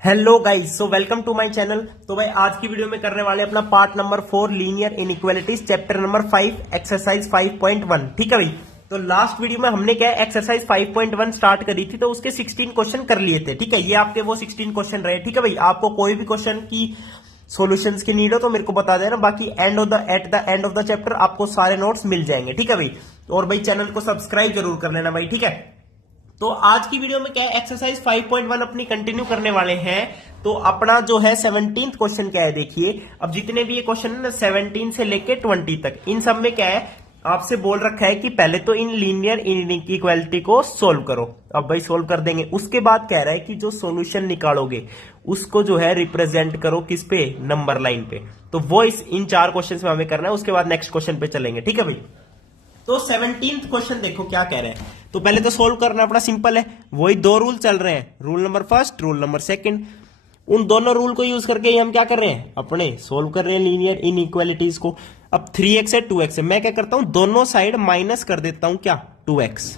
Hello guys, so welcome to my channel. तो भाई आज की वीडियो में करने वाले अपना part number 4 linear inequalities chapter number 5 exercise 5.1। ठीक है भाई। तो लास्ट वीडियो में हमने क्या एक्सरसाइज 5.1 स्टार्ट करी थी, तो उसके 16 क्वेश्चन कर लिए थे। ठीक है, ये आपके वो 16 क्वेश्चन रहे। ठीक है भाई, आपको कोई भी क्वेश्चन की सॉल्यूशंस की नीड हो तो मेरे को बता देना, बाकी at the end of the chapter आपको सारे नोट्स मिल जाएंगे। ठीक है भाई, और भाई चैनल को सब्सक्राइब जरूर कर लेना भाई। ठीक है, तो आज की वीडियो में क्या है एक्सरसाइज 5.1 अपनी कंटिन्यू करने वाले हैं। तो अपना जो है 17th क्वेश्चन क्या है देखिए। अब जितने भी ये क्वेश्चन है ना 17 से लेके 20 तक, इन सब में क्या है आपसे बोल रखा है कि पहले तो इन लीनियर इनइक्वालिटी को सोल्व करो। अब भाई सोल्व कर देंगे, उसके बाद कह रहा है कि जो सॉल्यूशन निकालोगे उसको जो है रिप्रेजेंट करो किस पे, नंबर लाइन पे। तो वो इन 4 क्वेश्चन में हमें करना है, उसके बाद नेक्स्ट क्वेश्चन पे चलेंगे। ठीक है भाई, तो 17th क्वेश्चन देखो क्या कह रहे हैं। तो पहले तो सोल्व करना अपना सिंपल है, वही 2 रूल चल रहे हैं, rule number first, rule number second. उन दोनों रूल को यूज करके हम क्या कर रहे हैं, अपने सोल्व कर रहे हैं लीनियर इनइक्वालिटीज को। अब 3x है 2x है, मैं क्या करता हूं दोनों साइड माइनस कर देता हूं, क्या 2x,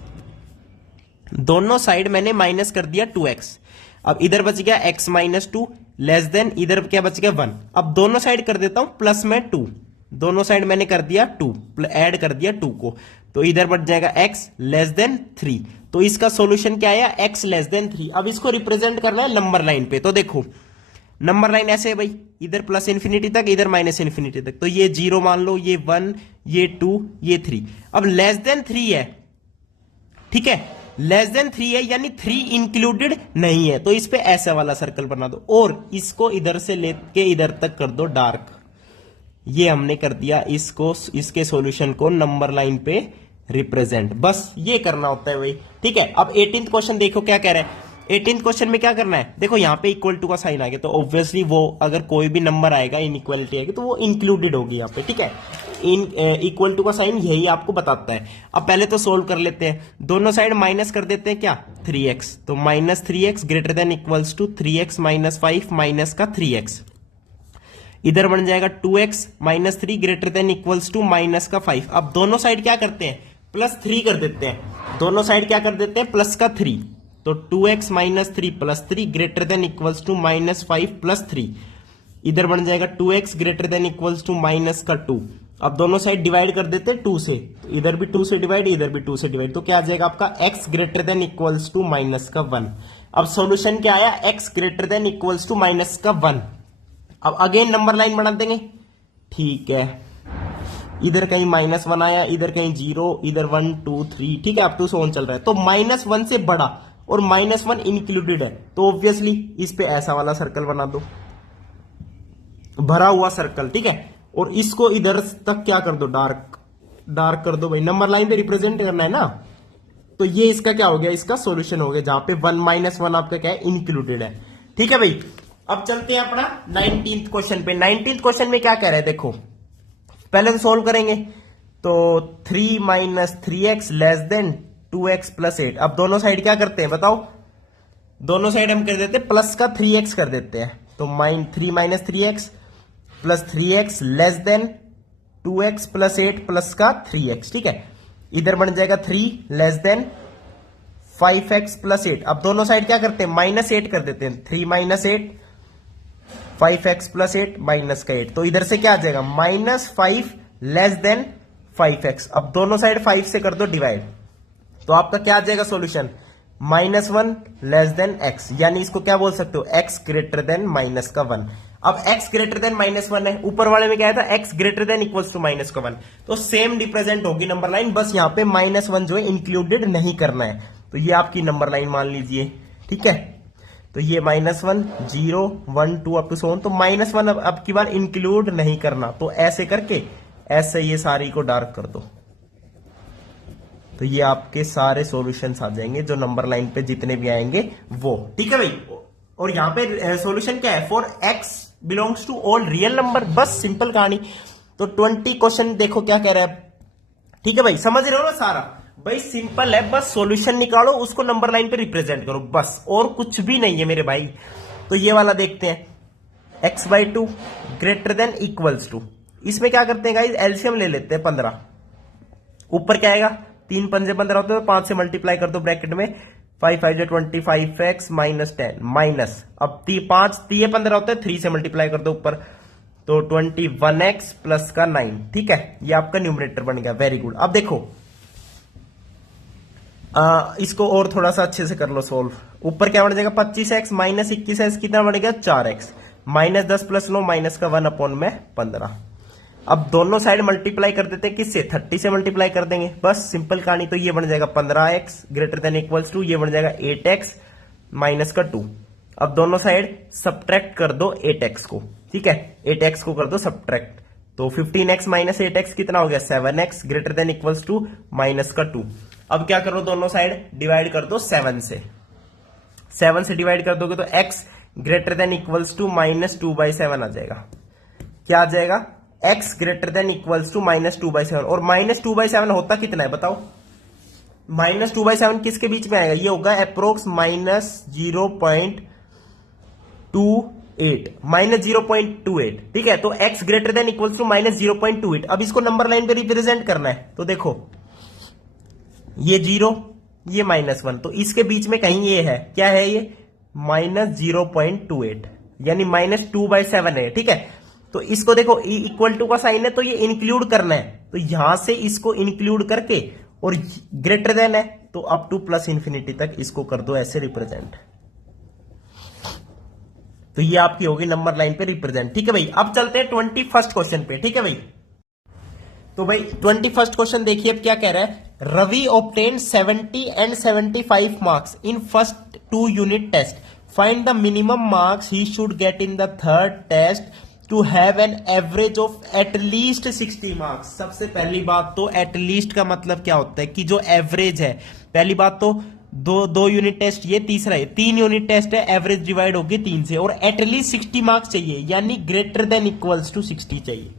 दोनों साइड मैंने माइनस कर दिया 2x। अब इधर बच गया x माइनस 2 लेस देन, इधर क्या बच गया 1। अब दोनों साइड कर देता हूं प्लस में 2, दोनों साइड मैंने कर दिया 2, ऐड कर दिया 2 को, तो इधर बढ़ जाएगा x लेस देन 3। तो इसका सॉल्यूशन क्या आया, x लेस देन 3। अब इसको रिप्रेजेंट करना है नंबर लाइन पे। तो देखो नंबर लाइन ऐसे है भाई, इधर प्लस इन्फिनिटी तक, इधर माइनस इन्फिनिटी तक। तो ये 0 मान लो, ये 1, ये 2, ये 3। अब लेस देन 3 है, ठीक है, लेस देन 3 है यानी 3 इंक्लूडेड नहीं है, तो इस पे ऐसा वाला सर्कल बना दो और इसको इधर से लेके इधर तक कर दो डार्क। ये हमने कर दिया इसको, इसके सॉल्यूशन को नंबर लाइन पे रिप्रेजेंट, बस ये करना होता है भाई। ठीक है, अब 18th क्वेश्चन देखो क्या कह रहा है। 18th क्वेश्चन में क्या करना है, देखो यहां पे इक्वल टू का साइन आ गया, तो ऑब्वियसली वो अगर कोई भी नंबर आएगा इनइक्वालिटी आएगी तो वो इंक्लूडेड होगी यहाँ पे। ठीक है, इन इक्वल टू का साइन यही आपको बताता है। अब पहले तो सोल्व कर लेते हैं, दोनों साइड माइनस कर देते हैं क्या 3x, तो minus 3x greater than equals to 3x minus 5 minus का 3x। इधर बन जाएगा 2x minus 3 greater than equals to minus का 5। अब दोनों साइड क्या करते हैं, प्लस 3 कर देते हैं, दोनों साइड क्या कर देते हैं प्लस का 3। तो 2x minus 3 plus 3 greater than equals to minus 5 plus 3। इधर बन जाएगा 2x greater than equals to minus का 2। अब दोनों साइड डिवाइड कर देते हैं 2 से, तो इधर भी 2 से डिवाइड, इधर भी 2 से डिवाइड, तो क्या आ जाएगा आपका x greater than equals to minus का 1। अब सॉल्यूशन क्या आया, x greater than equals to minus का 1। अब अगेन नंबर लाइन बना देंगे, ठीक है, इधर कहीं -1 आया, इधर कहीं 0, इधर 1 2 3, ठीक है, अप टू सो ऑन चल रहा है। तो -1 से बड़ा और -1 इंक्लूडेड है, तो ऑब्वियसली इस पे ऐसा वाला सर्कल बना दो, भरा हुआ सर्कल। ठीक है, और इसको इधर तक क्या कर दो, डार्क डार्क कर दो भाई, नंबर लाइन पे रिप्रेजेंट करना है ना। तो ये इसका क्या हो गया, इसका सॉल्यूशन हो गया, जहां पे 1 -1 आपका क्या है इंक्लूडेड है। ठीक है भाई, अब चलते हैं अपना 19th क्वेश्चन पे। 19th क्वेश्चन में क्या कह रहे हैं देखो, पहले तो सोल्व करेंगे, तो 3 minus 3x less than 2x plus 8। अब दोनों साइड क्या करते हैं बताओ, दोनों साइड हम कर देते हैं प्लस का 3x कर देते हैं, तो 3 minus 3x plus 3x less than 2x plus 8 plus का 3x। ठीक है, इधर बन जाएगा 3 लेस देन 5x प्लस 8। अब दोनों साइड क्या करते हैं -8 कर देते हैं, 3 माइनस 8 5x प्लस 8 माइनस का 8, तो इधर से क्या आ जाएगा -5 लेस देन 5x। अब दोनों साइड 5 से कर दो डिवाइड, तो आपका क्या आ जाएगा सॉल्यूशन, -1 लेस देन x, यानी इसको क्या बोल सकते हो, x ग्रेटर देन माइनस का 1। अब x ग्रेटर देन -1 है, ऊपर वाले में क्या था x greater than equals to minus का 1, तो सेम रिप्रेजेंट होगी नंबर लाइन, बस यहाँ पे -1 जो है इंक्लूडेड नहीं करना है, तो ये आपकी नंबर लाइन मान लीजिए। ठीक है, तो ये -1 0 1 2 अप टू सो ऑन, तो -1 अब की बार इंक्लूड नहीं करना, तो ऐसे करके ऐसे ये सारी को डार्क कर दो, तो ये आपके सारे सॉल्यूशंस आ जाएंगे जो नंबर लाइन पे जितने भी आएंगे वो। ठीक है भाई, और यहां पे सॉल्यूशन क्या है, for x belongs to all real number, बस सिंपल कहानी। तो 20 क्वेश्चन देखो क्या कह रहा है। ठीक है भाई, समझ रहे हो ना सारा, भाई सिंपल है, बस सॉल्यूशन निकालो, उसको नंबर लाइन पे रिप्रेजेंट करो, बस, और कुछ भी नहीं है मेरे भाई। तो ये वाला देखते हैं, x/2 greater than equals to, इसमें क्या करते हैं गाइस, एलसीएम ले लेते हैं 15, ऊपर क्या आएगा 3 पंजे 15 होते हैं, तो 5 से मल्टीप्लाई कर दो ब्रैकेट में, 5 5 जो 25x माइनस 10 माइनस, अब 5 3 15 होता है, 3 से मल्टीप्लाई कर दो ऊपर, तो 21x प्लस का 9, ठीक है, ये आपका न्यूमरेटर बन गया। Very good. अब देखो इसको और थोड़ा सा अच्छे से कर लो सोल्व। ऊपर क्या बन जाएगा 25x माइनस 21x कितना बनेगा 4x, minus 10 plus low minus का 1 अपॉन में 15। अब दोनों साइड मल्टीप्लाई कर देते हैं, किससे 30 से मल्टीप्लाई कर देंगे, बस सिंपल कहानी। तो ये बन जाएगा 15x greater than equals to, ये बन जाएगा 8x माइनस का 2। अब दोनों साइड सब्ट्रैक्ट कर दो 8x को, ठीक है, 8x को कर दो सब्ट्रैक्ट, तो 15x माइनस 8x कितना हो गया 7x greater than equals to minus का 2। अब क्या करो दोनों साइड डिवाइड कर दो 7 से, 7 से डिवाइड कर दोगे तो x greater than equals to minus 2/7 आ जाएगा। क्या आ जाएगा x greater than equals to minus 2/7, और माइनस 2/7 होता कितना है बताओ, माइनस 2/7 किसके बीच में आएगा, ये होगा अप्रोक्स माइनस 0.28, माइनस 0.28, ठीक है। तो x greater than equals to minus 0.28। अब इसको नंबर लाइन पे रिप्रेजेंट करना है, तो देखो ये 0 ये -1, तो इसके बीच में कहीं ये है, क्या है ये माइनस 0.28, यानी माइनस 2/7 है, ठीक है। तो इसको देखो इक्वल टू का साइन है, तो ये इंक्लूड करना है, तो यहां से इसको इंक्लूड करके, और ग्रेटर देन है तो अप टू प्लस इंफिनिटी तक इसको कर दो ऐसे रिप्रेजेंट, तो ये आपकी होगी नंबर लाइन पे रिप्रेजेंट, ठीक है भाई। अब चलते हैं 21st क्वेश्चन पे, ठीक है भाई। तो भाई 21st क्वेश्चन देखिए अब क्या कह रहा है, Ravi obtain 70 and 75 marks in first 2 unit test, find the minimum marks he should get in the third test to have an average of at least 60 marks. सबसे पहली बात तो एटलीस्ट का मतलब क्या होता है कि जो एवरेज है, पहली बात तो दो यूनिट टेस्ट, ये तीसरा है, 3 यूनिट टेस्ट है, एवरेज डिवाइड होगी 3 से, और एटलीस्ट 60 मार्क्स चाहिए, यानी ग्रेटर देन इक्वल्स टू 60 चाहिए।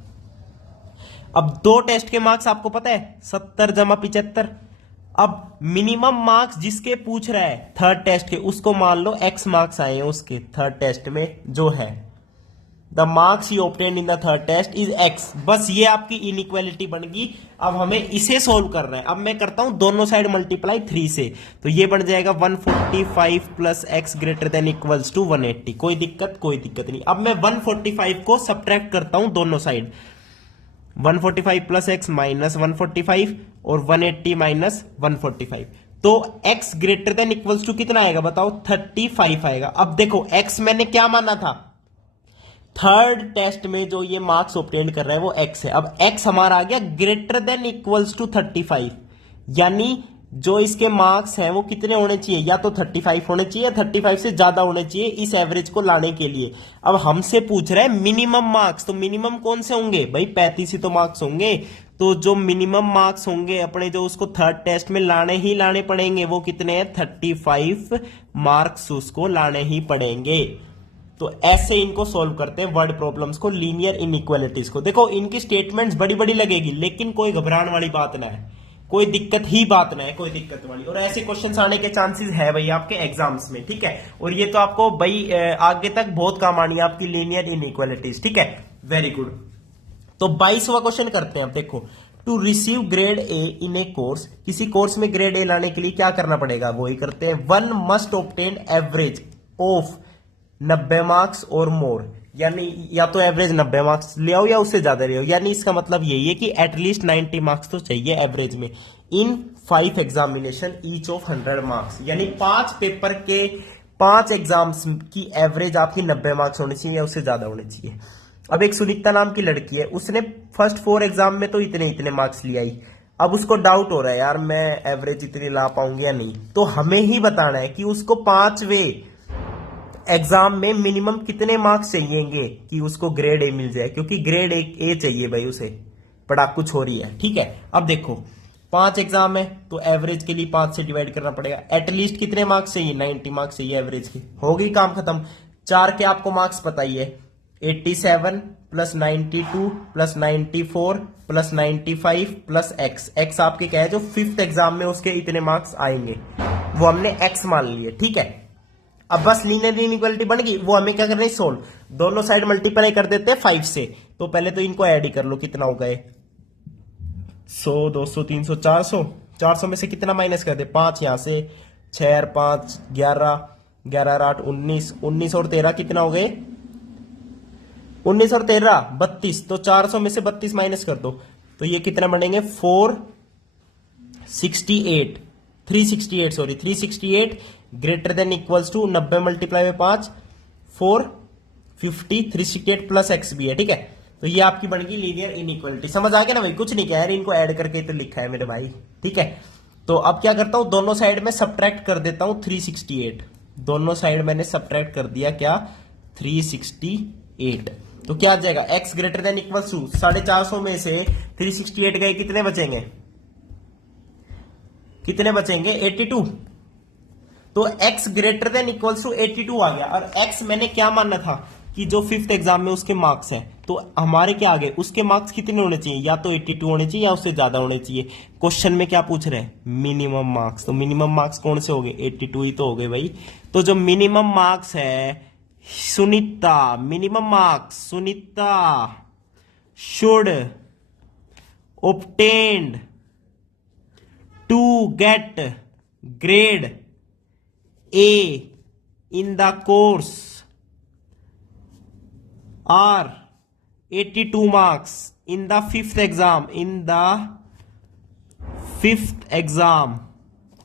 अब 2 टेस्ट के मार्क्स आपको पता है 70 जमा 75। अब मिनिमम मार्क्स जिसके पूछ रहा है थर्ड टेस्ट के, उसको मान लो x मार्क्स आए हैं उसके थर्ड टेस्ट में जो है, the marks he obtained in the third test is x। बस ये आपकी इनइक्वालिटी बन गई। अब हमें इसे सोल्व करना है। अब मैं करता हूं दोनों साइड मल्टीप्लाई 3 से, तो ये बन जाएगा 145 plus x greater than equals to 180। कोई दिक्कत नहीं। अब मैं 145 को सब्ट्रैक्ट करता हूं दोनों साइड, 145 प्लस x माइनस 145 और 180 माइनस 145, तो x greater than equals to कितना आएगा बताओ 35 आएगा। अब देखो x मैंने क्या माना था, थर्ड टेस्ट में जो ये मार्क्स ऑब्टेन कर रहा है वो x है। अब x हमारा आ गया ग्रेटर देन इक्वल्स टू 35, यानी जो इसके मार्क्स हैं वो कितने होने चाहिए, या तो 35 होने चाहिए या 35 से ज्यादा होने चाहिए इस एवरेज को लाने के लिए। अब हमसे पूछ रहा है मिनिमम मार्क्स, तो मिनिमम कौन से होंगे भाई 35 ही तो मार्क्स होंगे, तो जो मिनिमम मार्क्स होंगे अपने जो उसको थर्ड टेस्ट में लाने पड़ेंगे वो कितने हैं 35 मार्क्स उसको लाने ही पड़ेंगे। तो ऐसे इनको सॉल्व करते हैं वर्ड प्रॉब्लम्स को, लीनियर इनइक्वालिटीज को। देखो इनकी स्टेटमेंट्स बड़ी बड़ी लगेगी, लेकिन कोई घबराने वाली बात ना है, कोई दिक्कत ही बात ना है, कोई दिक्कत वाली। और ऐसे क्वेश्चंस आने के चांसेस है भाई आपके एग्जाम्स में, ठीक है। और ये तो आपको भाई आगे तक बहुत काम आनी है आपकी लीनियर इनइक्वालिटीज, ठीक है। Very good. तो 22वां क्वेश्चन करते हैं। अब देखो, to receive grade A in a course, किसी कोर्स में ग्रेड ए लाने के लिए क्या करना पड़ेगा, वो ही करते हैं। 1 must obtain average of 90 marks और मोर, यानी या तो एवरेज 90 मार्क्स ले आओ या उससे ज्यादा ले आओ, यानी इसका मतलब यही है कि एटलीस्ट 90 मार्क्स तो चाहिए एवरेज में इन 5 एग्जामिनेशन ईच ऑफ 100 मार्क्स, यानी 5 पेपर के 5 एग्जाम्स की एवरेज आपकी 90 मार्क्स होनी चाहिए या उससे ज्यादा होने चाहिए। अब एक सुनीता नाम की लड़की है, उसने फर्स्ट 4 एग्जाम में तो इतने मार्क्स ले आई। अब उसको डाउट हो रहा है यार मैं एवरेज इतनी ला पाऊंगी या नहीं, तो हमें ही बताना है कि उसको 5वें एग्जाम में मिनिमम कितने मार्क्स चाहिएंगे कि उसको ग्रेड ए मिल जाए, क्योंकि ग्रेड ए चाहिए भाई उसे, पढ़ाकू छोरी है, ठीक है। अब देखो 5 एग्जाम है तो एवरेज के लिए 5 से डिवाइड करना पड़ेगा। एटलीस्ट कितने मार्क्स चाहिए 90 मार्क्स चाहिए एवरेज के, हो गई काम खत्म। 4 के आपको मार्क्स पता ही है, 87 plus 92 plus 94 plus 95 plus x आपके क्या है जो 5th एग्जाम में उसके इतने मार्क्स आएंगे, वो हमने एक्स मान लिए, ठीक है। अब बस लीनियर इनइक्वालिटी बन गई, वो हमें क्या करना है सोल्व, दोनों साइड मल्टीप्लाई कर देते हैं 5 से। तो पहले तो इनको ऐड ही कर लो, कितना होगा 100 200 300 400 में से कितना माइनस कर दे 5 यहां से 6 और 5 11, 11 और 8 19, 19 और 13 कितना हो गए? 19 और 13 32। तो 400 में से 32 माइनस कर दो तो ये कितना बनेंगे? 468, 368 sorry 368 greater than equals to 90 multiply by 5 450, 368 plus x भी है। ठीक है, तो ये आपकी बन गई लीनियर इनइक्वालिटी। समझ आ गया ना भाई? कुछ नहीं कह रहे, इनको ऐड करके तो लिखा है मेरे भाई। ठीक है, तो अब क्या करता हूं, दोनों साइड में सब्ट्रैक्ट कर देता हूं 368। दोनों साइड मैंने सब्ट्रैक्ट कर दिया क्या? 368। तो क्या आ जाएगा? x greater than equal to 450 में से 368 गए, कितने बचेंगे? कितने बचेंगे? 82। तो x greater than equal to 82 आ गया। और x मैंने क्या मानना था कि जो 5th एग्जाम में उसके मार्क्स हैं, तो हमारे क्या आ गए? उसके मार्क्स कितने होने चाहिए? या तो 82 होने चाहिए या उससे ज्यादा होने चाहिए। क्वेश्चन में क्या पूछ रहे हैं? Minimum marks. तो मिनिमम मार्क्स कौन से हो गए? 82 ही तो हो गए भाई। तो जो मिनिमम मार्क्स है Sunita, minimum marks Sunita should obtained to get grade A in the course are 82 marks in the 5th exam, in the 5th exam।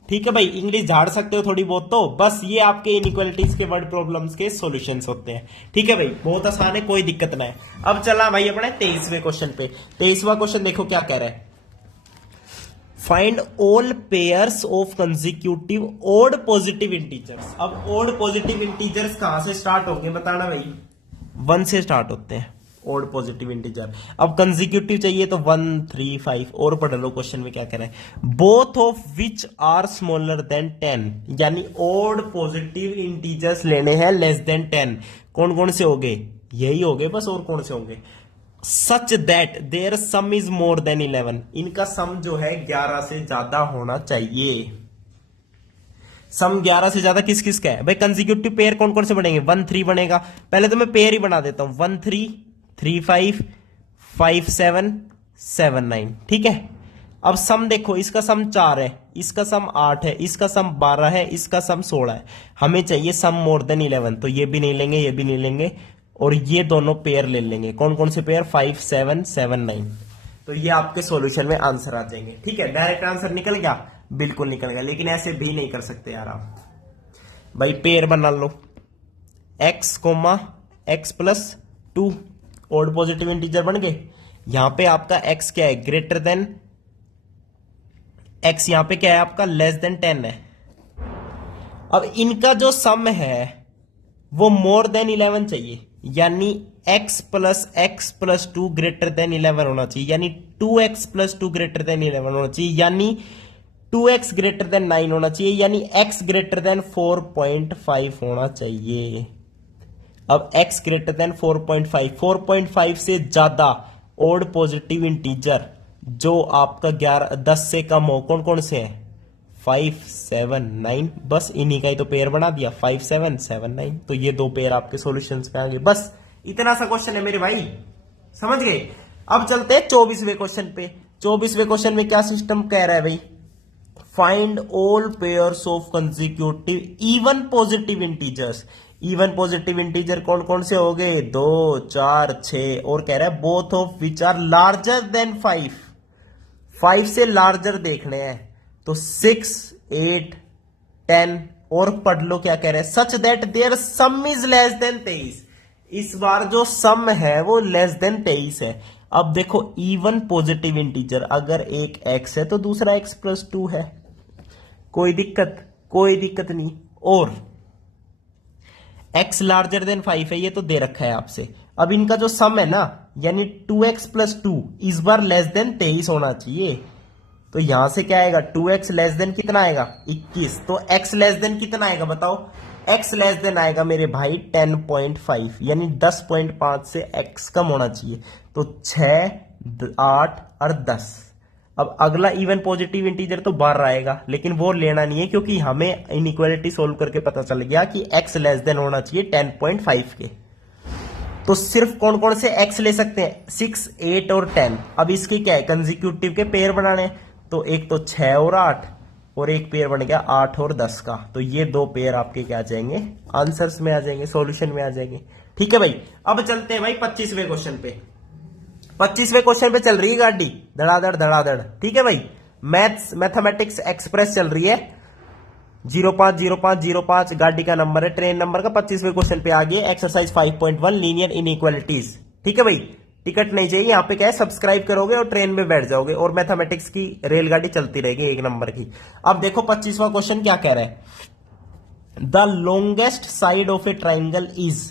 ठीक है भाई, इंग्लिश झाड़ सकते हो थोड़ी बहुत। तो बस ये आपके इनइक्वालिटीज के वर्ड प्रॉब्लम्स के सॉल्यूशंस होते हैं। ठीक है भाई, बहुत आसान है, कोई दिक्कत ना है। अब चला भाई अपने 23वें क्वेश्चन पे। 23वां क्वेश्चन देखो क्या कह रहा है, find all pairs of consecutive odd positive integers. अब ओड पॉजिटिव इंटीजर्स कहां से स्टार्ट होंगे बताना भाई? 1 से स्टार्ट होते हैं ओड पॉजिटिव इंटीजर। अब कंसेक्यूटिव चाहिए तो 1 3 5। और पढ़ लो क्वेश्चन में क्या कह रहा है, both of which are smaller than 10। यानी ओड पॉजिटिव इंटीजर्स लेने हैं लेस देन 10। कौन कौन से हो गए? यही हो गए बस, और कौन से होंगे? Such that their sum is more than 11। इनका सम जो है 11 से ज्यादा होना चाहिए। सम 11 से ज्यादा किस किस का है भाई? कंसेक्यूटिव पेयर कौन कौन से बनेंगे? 1 3 बनेगा। पहले तो मैं पेयर ही बना देता हूं, 1 3 3 5 5 7 7 9। ठीक है, अब सम देखो, इसका सम 4 है, इसका सम 8 है, इसका सम 12 है, इसका सम 16 है। हमें चाहिए सम मोर देन 11। तो ये भी नहीं लेंगे, ये भी नहीं लेंगे, और ये दोनों पेयर ले लेंगे। कौन कौन से पेयर? 5 7 7 9। तो ये आपके सॉल्यूशन में आंसर आ जाएंगे। ठीक है, डायरेक्ट आंसर निकल गया? बिल्कुल निकल गया, लेकिन ऐसे भी नहीं कर सकते यार आप भाई। पेयर बना लो, x comma x plus 2 odd positive integer बन गए। यहां पे आपका x क्या है? Greater than x। यहां पे क्या है आपका? लेस देन 10 है। अब इनका जो सम है वो मोर देन 11 चाहिए, यानी x प्लस 2 ग्रेटर देन 11 होना चाहिए, यानी 2x प्लस 2 ग्रेटर देन 11 होना चाहिए, यानी 2x ग्रेटर देन 9 होना चाहिए, यानी x ग्रेटर देन 4.5 होना चाहिए। अब x ग्रेटर देन 4.5, 4.5 से ज्यादा ओड पॉजिटिव इंटीजर जो आपका 10 से कम हो, कौन कौन से है? 5 7 9। बस इन्हीं का ही तो पेयर बना दिया, 5 7 7 9। तो ये दो पेयर आपके सॉल्यूशंस में आ गए। बस इतना सा क्वेश्चन है मेरे भाई, समझ गए? अब चलते हैं 24वें क्वेश्चन पे। 24वें क्वेश्चन में क्या सिस्टम कह रहा है भाई? Find all pairs of consecutive even positive integers. Even positive integer कौन कौन से हो गए? 2 4 6। और कह रहा है both of which are larger than 5। 5 से लार्जर देखने हैं, तो 6 8 10। और पढ़ लो क्या कह रहे हैं, such that their sum is less than 23। इस बार जो सम है वो लेस देन 23 है। अब देखो, इवन पॉजिटिव इंटीजर अगर एक x है तो दूसरा x प्लस 2 है, कोई दिक्कत? कोई दिक्कत नहीं। और x लार्जर देन 5 है, ये तो दे रखा है आपसे। अब इनका जो सम है ना, यानी 2x प्लस 2 इस बार लेस देन 23 होना चाहिए। तो यहां से क्या आएगा? 2x लेस देन कितना आएगा? 21। तो x लेस देन कितना आएगा बताओ? x लेस देन आएगा मेरे भाई 10.5, यानी 10.5 से x कम होना चाहिए। तो 6 8 और 10। अब अगला इवन पॉजिटिव इंटीजर तो बाहर आएगा, लेकिन वो लेना नहीं है, क्योंकि हमें इनइक्वालिटी सोल्व करके पता चल गया कि x लेस देन होना चाहिए 10.5 के। तो सिर्फ कौन कौन से x ले सकते हैं? 6 8 और 10। अब इसके क्या है? कंसेक्यूटिव के पेयर बनाने, तो एक तो 6 और 8, और एक पेयर बन गया 8 और 10 का। तो ये दो पेयर आपके क्या आ जाएंगे, आंसर्स में आ जाएंगे, सॉल्यूशन में आ जाएंगे। ठीक है भाई, अब चलते हैं भाई 25वें क्वेश्चन पे। 25वें क्वेश्चन पे चल रही है गाड़ी धड़ाधड़ धड़ाधड़। ठीक है भाई, मैथमेटिक्स एक्सप्रेस चल रही है, 050505 गाड़ी का नंबर है, ट्रेन नंबर का। 25वें क्वेश्चन पे आ गया एक्सरसाइज 5.1 लीनियर इनइक्वालिटीज। ठीक है भाई, टिकट नहीं चाहिए, यहाँ पे क्या है, सब्सक्राइब करोगे और ट्रेन में बैठ जाओगे और मैथमेटिक्स की रेलगाड़ी चलती रहेगी एक नंबर की। अब देखो 25वां क्वेश्चन क्या कह रहा है, the longest side of A triangle is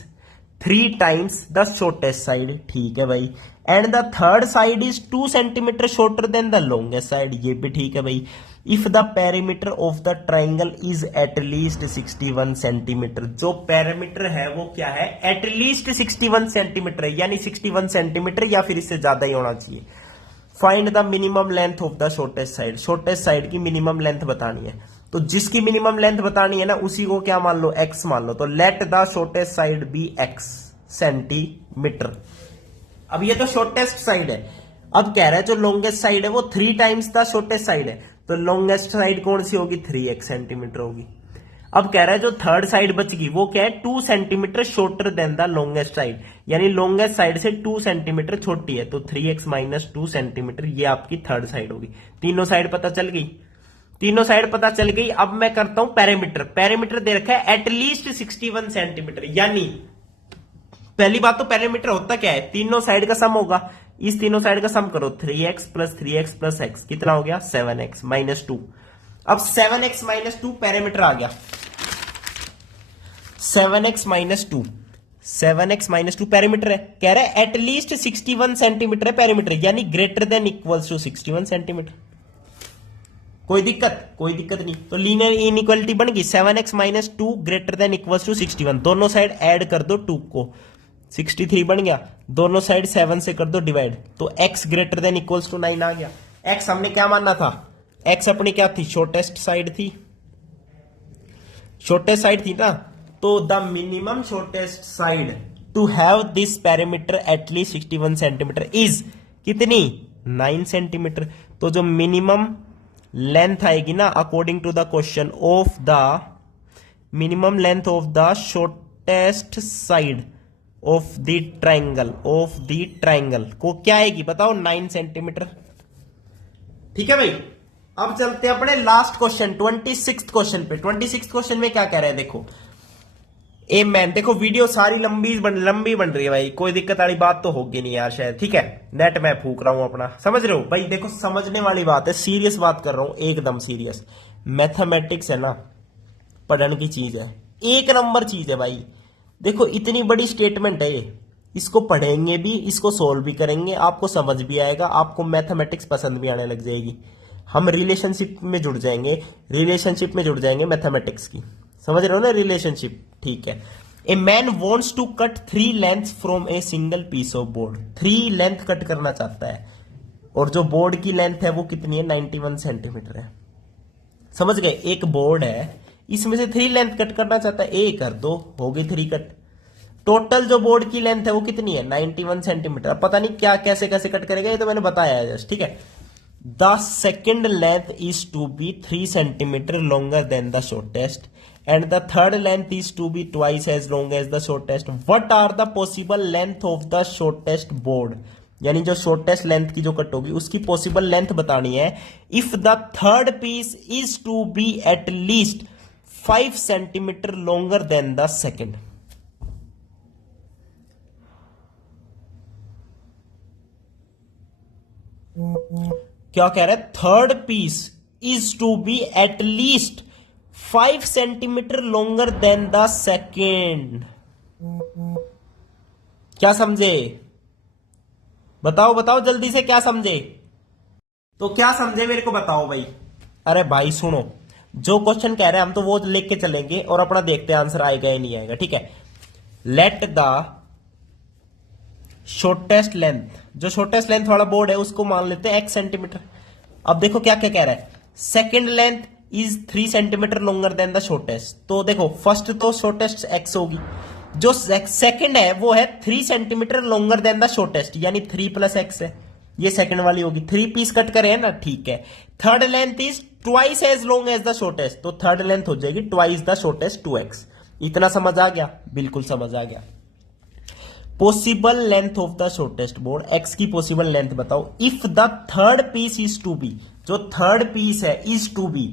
3 times the shortest side. ठीक है भाई, and the third side is 2 centimetre shorter than the longest side. ये भी ठीक है भाई। If the perimeter of the triangle is at least 61 centimetre, जो perimeter है वो क्या है, एट लीस्ट 61 सेंटीमीटर है, यानी 61 सेंटीमीटर या फिर इससे ज्यादा ही होना चाहिए। Find the minimum length of the shortest side, shortest side की मिनिमम लेंथ बतानी है। तो जिसकी मिनिमम लेंथ बतानी है ना, उसी को क्या मान लो, x मान लो। तो let the shortest side be x centimetre. अब ये तो शॉर्टेस्ट साइड है। अब कह रहा है जो लॉन्गेस्ट साइड है वो 3 times द शॉर्टेस्ट साइड है, तो लॉन्गेस्ट साइड कौन सी होगी, 3x सेंटीमीटर होगी। अब कह रहा है जो थर्ड साइड बचगी वो क्या है, 2 centimetre shorter than the longest side, यानी लॉन्गेस्ट साइड से 2 सेंटीमीटर छोटी है। तो 3x माइनस 2 सेंटीमीटर ये आपकी थर्ड साइड होगी। तीनों साइड पता चल गई, तीनों साइड पता चल गई। अब मैं करता हूं पैरामीटर, पैरामीटर दे रखा है एटलीस्ट 61 सेंटीमीटर, यानी पहली बात तो पैरामीटर होता क्या है, तीनों साइड का सम होगा। इस तीनों साइड का सम करो, 3x plus 3x plus x कितना हो गया, 7x माइनस 2। अब 7x माइनस 2 पैरामीटर आ गया, 7x minus 2, 7x minus 2 parameter है। कह रहा है एटलीस्ट 61 सेंटीमीटर है पैरामीटर, यानी greater than equals to 61 centimetre. कोई दिक्कत, कोई दिक्कत नहीं। तो लीनियर इनइक्वालिटी बन गई 7x minus 2 greater than equals to 61। दोनों साइड ऐड कर दो 2 को, 63 बन गया। दोनों साइड 7 से कर दो डिवाइड, तो x greater than equals to 9 आ गया। x हमने क्या मानना था, x अपनी क्या थी, शॉर्टेस्ट साइड थी, शॉर्टेस्ट साइड थी ना। तो the minimum shortest side to have this parameter at least 61 centimetre is कितनी, 9 सेंटीमीटर। तो जो मिनिमम लेंथ आएगी ना according to the question of the minimum length of the shortest side of the triangle, of the triangle को क्या आएगी बताओ, 9 centimetre. ठीक है भाई, अब चलते हैं अपने लास्ट क्वेश्चन 26th क्वेश्चन पे। 26th क्वेश्चन में क्या कह रहा है, देखो ए मैन, देखो वीडियो सारी लंबी बन रही है भाई, कोई दिक्कत वाली बात तो होगी नहीं यार शायद। ठीक है, नेट मैं फूक रहा हूं अपना, समझ रहे हो भाई। देखो समझने वाली बात है, सीरियस बात कर रहा हूं, एकदम सीरियस। मैथमेटिक्स है ना, पढ़ने की चीज है, एक नंबर चीज है भाई। देखो इतनी बड़ी स्टेटमेंट है ये, इसको पढ़ेंगे भी, इसको सोल्व भी करेंगे, आपको समझ भी आएगा, आपको मैथमेटिक्स पसंद भी आने लग जाएगी। हम रिलेशनशिप में जुड़ जाएंगे, रिलेशनशिप में जुड़ जाएंगे मैथमेटिक्स की, समझ रहे हो ना, रिलेशनशिप। ठीक है, a man wants to cut 3 length from a single piece of board. 3 length cut करना चाहता है, और जो बोर्ड की लेंथ है वो कितनी है, 91 सेंटीमीटर है। समझ गए, एक बोर्ड है, इसमें से 3 लेंथ कट करना चाहता है, ए कर दो, हो गई 3 कट। टोटल जो बोर्ड की लेंथ है वो कितनी है, 91 सेंटीमीटर। अब पता नहीं क्या कैसे कैसे कट करेगा, ये तो मैंने बताया है जस्ट। ठीक है, the second length is to be 3 centimetre longer than the shortest and the third length is to be twice as long as the shortest. What are the possible length of the shortest board? यानी जो shortest length की जो cut होगी उसकी possible length बतानी है। If the third piece is to be at least 5 centimetre longer than the second. क्या कह रहा है, third piece is to be at least 5 centimetre longer than the second. क्या समझे, बताओ बताओ जल्दी से, क्या समझे, तो क्या समझे मेरे को बताओ भाई। अरे भाई सुनो, जो क्वेश्चन कह रहे हैं हम तो वो लेके चलेंगे और अपना देखते हैं आंसर आएगा या नहीं आएगा। ठीक है, लेट द शॉर्टेस्ट लेंथ, जो शॉर्टेस्ट लेंथ वाला बोर्ड है उसको मान लेते हैं x सेंटीमीटर। अब देखो क्या क्या कह रहा है, second length is 3 centimetre longer than the shortest. तो देखो फर्स्ट तो शॉर्टेस्ट x होगी, जो सेकंड है वो है 3 centimetre longer than the shortest, यानी 3 प्लस x है, ये सेकंड वाली होगी। 3 पीस कट करे है ना, ठीक है। Third length is twice as long as the shortest, तो थर्ड लेंथ हो जाएगी ट्वाइस द शॉर्टेस्ट 2x। इतना समझ आ गया? बिल्कुल समझ आ गया। Possible length of the shortest board, x की पॉसिबल लेंथ बताओ। If the third piece is to be, जो थर्ड पीस है is to be,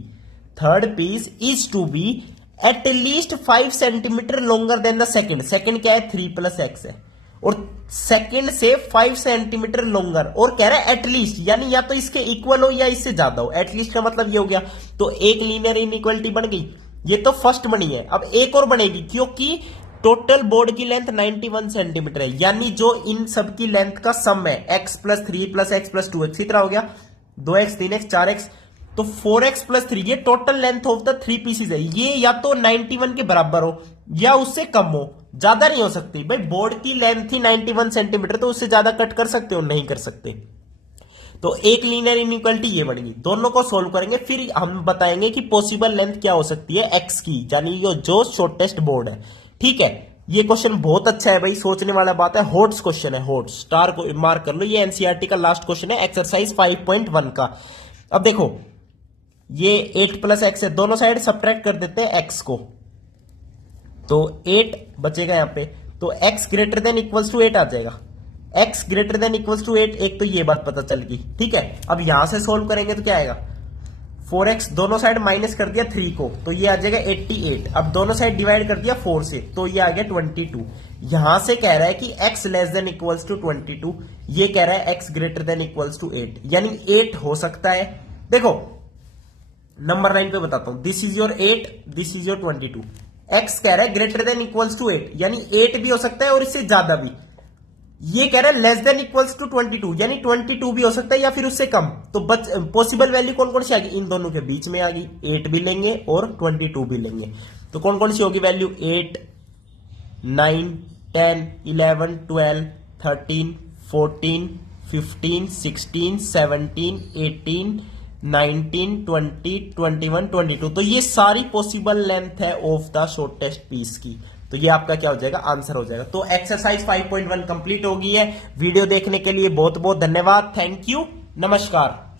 third piece is to be at least 5 centimetre longer than the second. Second क्या है? 3 + x है, और second से 5 centimetre longer, और कह रहा है एटलीस्ट, यानी या तो इसके इक्वल हो या इससे ज्यादा हो। एटलीस्ट का मतलब ये हो गया, तो एक लीनियर इनइक्वालिटी बन गई। ये तो फर्स्ट बनी है, अब एक और बनेगी, क्योंकि टोटल बोर्ड की लेंथ 91 सेंटीमीटर है, यानी जो इन सब की लेंथ का सम है x + 3 + x + 2x, इतना हो गया 2x 3x 4x, तो 4x + 3, ये total length of the 3 pieces है। ये या तो 91 के बराबर हो या उससे कम हो, ज्यादा नहीं हो सकती। भाई बोर्ड की लेंथ थी 91 सेंटीमीटर, तो उससे ज्यादा कट कर सकते हो? नहीं कर सकते। तो एक लीनियर इनइक्वालिटी ये बनेगी। दोनों को सोल्व करेंगे, फिर हम बताएंगे कि पॉसिबल लेंथ क्या हो सकती है x की, यानी ये जो शॉर्टेस्ट बोर्ड है। ठीक है, ये क्वेश्चन बहुत अच्छा है भाई, सोचने वाला बात है। हॉट्स क्वेश्चन है, हॉट, स्टार को मार्क कर लो। ये एनसीईआरटी का लास्ट क्वेश्चन है, एक्सरसाइज 5.1 का। अब देखो, ये 8 + x है, दोनों साइड सब्ट्रैक्ट कर देते हैं x को, तो 8 बचेगा यहां पे, तो x > 8 आ जाएगा। x > 8, एक तो ये बात पता चल गई। ठीक है, अब यहां से सोल्व करेंगे तो क्या आएगा? 4x, दोनों साइड माइनस कर दिया 3 को, तो ये आ जाएगा 88। अब दोनों साइड डिवाइड कर दिया 4 से, तो ये आ गया 22। यहां से कह रहा है कि x <= 22, ये कह रहा है x > 8, यानी 8 हो सकता है। देखो नंबर 9 पे बताता हूं, this is your 8, this is your 22। x कह रहा है > 8, यानी 8 भी हो सकता है और इससे ज्यादा भी। ये कह रहा है <= 22, यानी 22 भी हो सकता है या फिर उससे कम। तो पॉसिबल वैल्यू कौन कौन सी आ गई? इन दोनों के बीच में आ गई, 8 भी लेंगे और 22 भी लेंगे। तो कौन कौन सी होगी वैल्यू? 8, 9, 10, 11, 12, 13, 14, 15, 16, 17, 18, 19, 20, 21, 22। तो ये सारी पॉसिबल लेंथ है ऑफ द शॉर्टेस्ट पीस की। तो ये आपका क्या हो जाएगा? आंसर हो जाएगा। तो एक्सरसाइज 5.1 कंप्लीट हो गई है। वीडियो देखने के लिए बहुत बहुत धन्यवाद। थैंक यू, नमस्कार।